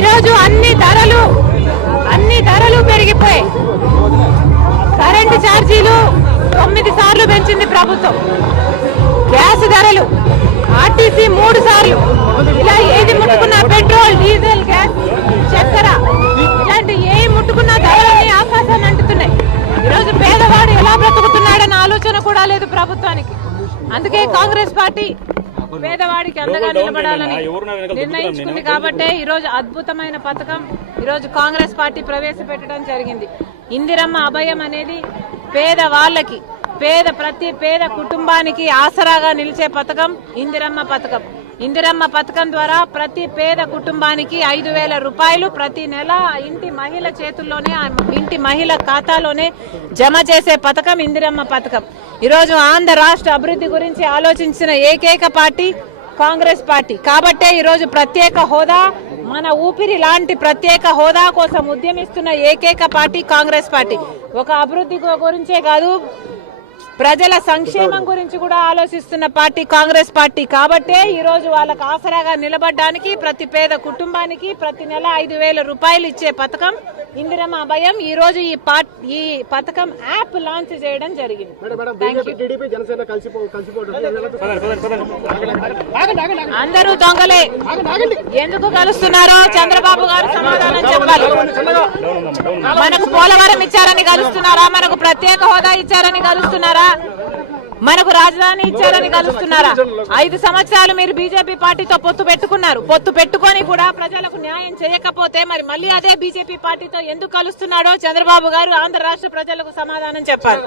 ఈరోజు అన్ని ధరలు పెరిగిపోయాయి. కరెంటు ఛార్జీలు 9 సార్లు పెంచింది ప్రభుత్వం. గ్యాస్ ధరలు ఆర్టీసీ 3 సార్లు. ఇలా ఏది ముట్టుకున్నా పెట్రోల్, డీజిల్, గ్యాస్, చక్కెర ఇలాంటి ఏ ముట్టుకున్నా ధరలన్నీ ఆకాశాన్ని అంటుతున్నాయి. ఈరోజు పేదవాడు ఎలా బ్రతుకుతున్నాడన్న ఆలోచన కూడా లేదు ప్రభుత్వానికి. అందుకే కాంగ్రెస్ పార్టీ పేదవాడికి అండగా నిలబడాలని నిర్ణయించుకుంది. కాబట్టే ఈరోజు అద్భుతమైన పథకం ఈరోజు కాంగ్రెస్ పార్టీ ప్రవేశపెట్టడం జరిగింది. ఇందిరమ్మ అభయం అనేది పేదవాళ్ళకి, ప్రతి పేద కుటుంబానికి ఆసరాగా నిలిచే పథకం ఇందిరమ్మ పథకం. ఇందిరమ్మ పథకం ద్వారా ప్రతి పేద కుటుంబానికి 5,000 రూపాయలు ప్రతి నెల ఇంటి మహిళ చేతుల్లోనే, ఇంటి మహిళ ఖాతాలోనే జమ చేసే పథకం ఇందిరమ్మ పథకం. ఈరోజు ఆంధ్ర రాష్ట్ర అభివృద్ధి గురించి ఆలోచించిన ఏకైక పార్టీ కాంగ్రెస్ పార్టీ. కాబట్టే ఈరోజు ప్రత్యేక హోదా, మన ఊపిరి లాంటి ప్రత్యేక హోదా కోసం ఉద్యమిస్తున్న ఏకైక పార్టీ కాంగ్రెస్ పార్టీ. ఒక అభివృద్ధి గురించే కాదు, ప్రజల సంక్షేమం గురించి కూడా ఆలోచిస్తున్న పార్టీ కాంగ్రెస్ పార్టీ. కాబట్టే ఈరోజు వాళ్ళకు ఆసరాగా నిలబడడానికి ప్రతి పేద కుటుంబానికి ప్రతి నెల 5,000 రూపాయలు ఇచ్చే పథకం ఇందిరమ్మ అభయం. ఈ రోజు ఈ పథకం యాప్ లాంచ్ చేయడం జరిగింది. అందరూ దొంగలే, ఎందుకు కలుస్తున్నారో చంద్రబాబు గారు సమాధానం చెప్పాలి. మనకు పోలవరం ఇచ్చారని కలుస్తున్నారా? మనకు ప్రత్యేక హోదా ఇచ్చారని కలుస్తున్నారా? మనకు రాజధాని ఇచ్చారని కలుస్తున్నారా? 5 సంవత్సరాలు మీరు బీజేపీ పార్టీతో పొత్తు పెట్టుకున్నారు. పొత్తు పెట్టుకొని కూడా ప్రజలకు న్యాయం చేయకపోతే మరి మళ్ళీ అదే బీజేపీ పార్టీతో ఎందుకు కలుస్తున్నాడో చంద్రబాబు గారు ఆంధ్ర రాష్ట్ర ప్రజలకు సమాధానం చెప్పాలి.